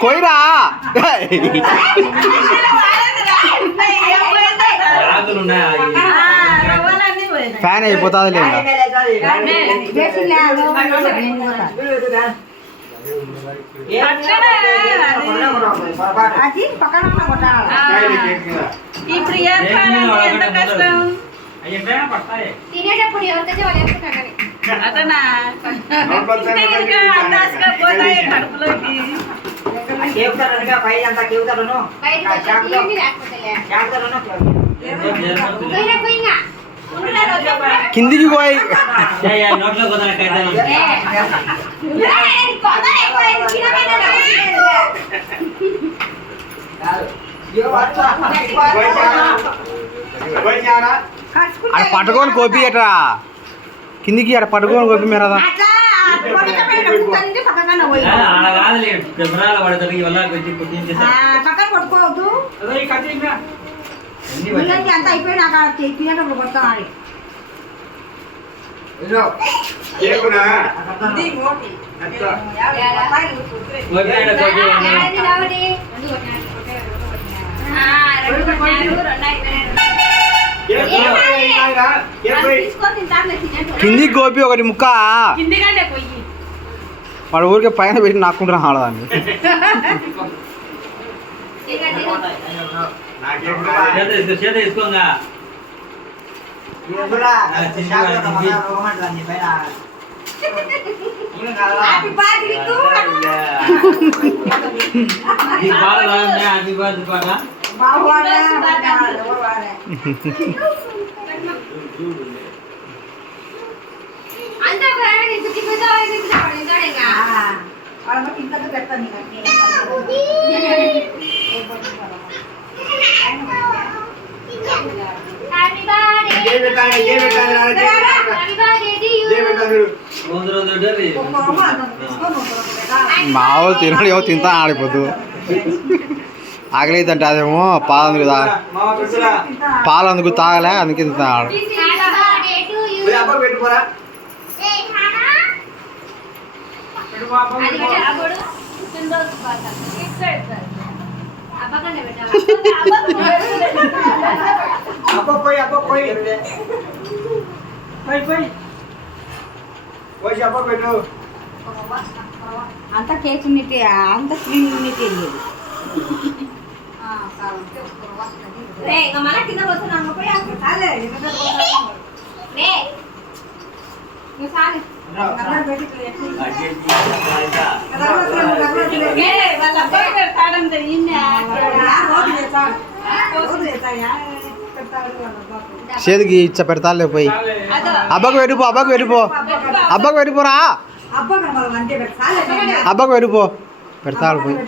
కొయిరా fan అయిపోతుంది ఇప్పుడు ఎంత కష్టం తినేటప్పుడు ఎవరికైతే వాళ్ళు అతనా పోతాయి కడుపులోకి కిందికి పోయి నోట్లో అక్కడ పట్టుకొని కోపి అట్రా కిందికి అక్కడ పట్టుకొని కోపి మీరు అంత అయిపోయినాక తినేటప్పుడు కొడతాం ఆడి కిందికి గోపి ఒకటి ముక్క వాడు ఊరికే పైన పెట్టి నాకుంటున్నా ఆడదాన్ని తీసుకోగా మామూలు తినడు ఏమో తింటా ఆడిపోద్దు ఆకలి అంటే అదేమో పాలు అందుకు పాలు అందుకు తాగలే అందుకే తింటా ఆడు అంత కేక్ ఉన్నట్టే అంత క్రీమ్ ఉన్నట్టే మళ్ళీ కింద పోతున్నాను చేతికి ఇచ్చ పెడతాలే పోయి అబ్బకు వెళ్ళిపో అబ్బకు వెళ్ళిపో అబ్బకు వెళ్ళిపోరా అబ్బకు వెళ్ళిపో పెడతాడు పోయి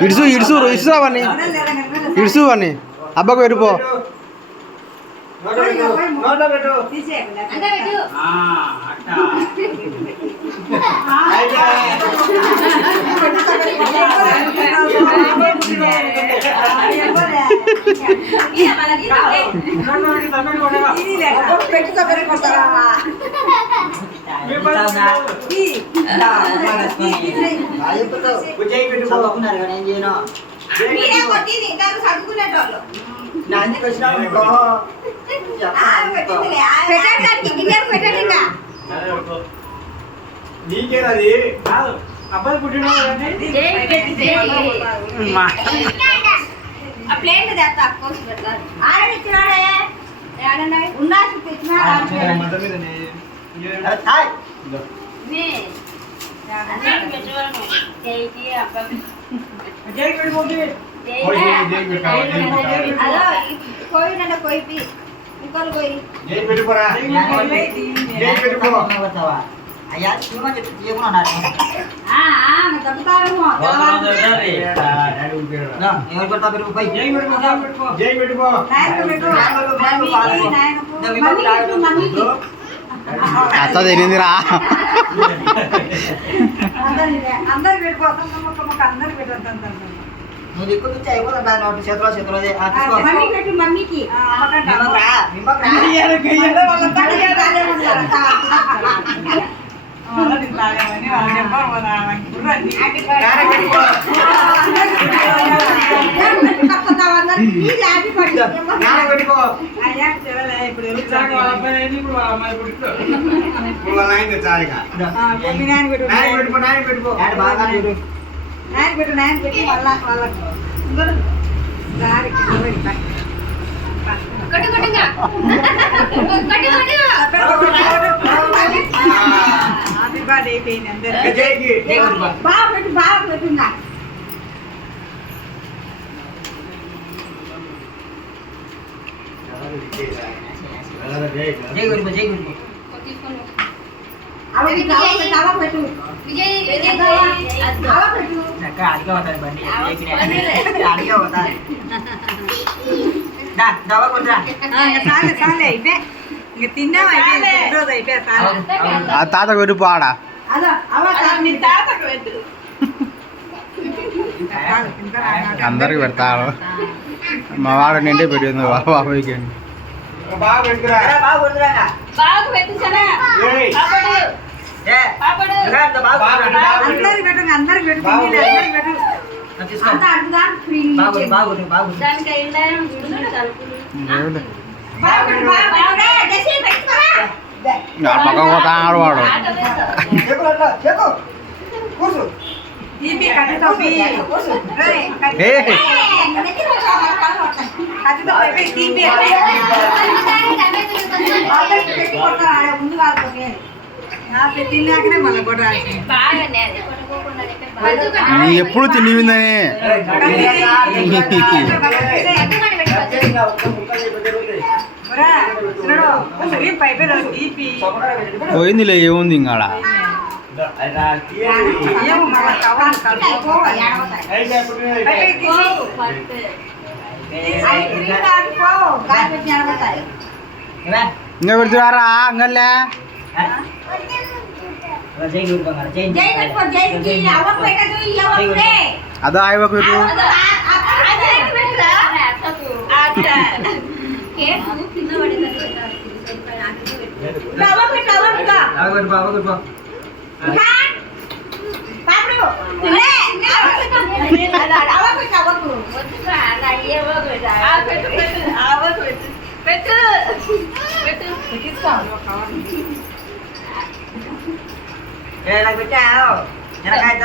ఇడుసు ఇడుసు ఇడుసు అవన్నీ ఇడుసు అవన్నీ అబ్బకు వెళ్ళిపో నీకేనది అబ్బాయి పుట్టిన ప్లేట్ అయ్యా అత్త తినిందిరా అందరు పెట్టుకోవద్దు అందరు పెట్టద్దు నువ్వు దిక్కు నుంచి అయిపోతుంటా నోటి చేతిలో మమ్మీ పెట్టు మమ్మీకి బాగా పెట్టున్నా అవ పెట్టు అవ పెట్టు అడిగే పోతాడు బండి అడిగే పోతాడు దవా కొట్రా చాలే ఇవే ఇంక తిన్నావా రోజు అయిపోయా చాలు ఆ తాత కొడుపు ఆడ అదో అవ మీ తాతకు పెట్టు అందరికి పెడతాడు మా వాడు నిండే పెట్టింది బాబాయ్కి బాగా పెట్టుకురా బాగా కొడుతురా బాగా పెట్టు సరే ఏయ్. అందరికి పెట్టు అందరికి పెట్టు అందరికి పెట్టు అంత అడుగుదా ఫ్రీ బాగుంది దానికి బాగా పక్క పోతాడు వాడు తీపి కట్టతో ఏ కట్టతో తీపి ముందు కాకపోతే తిన్నాకనే మళ్ళీ కూడా నీ ఎప్పుడు తినివిందని పోయిందిలే ఏముంది ఇంకాడ ఇంకా పెడుతున్నారా అంగల్లే అదో ఆయవ పెట్టు పెట్టావు వెనకాయ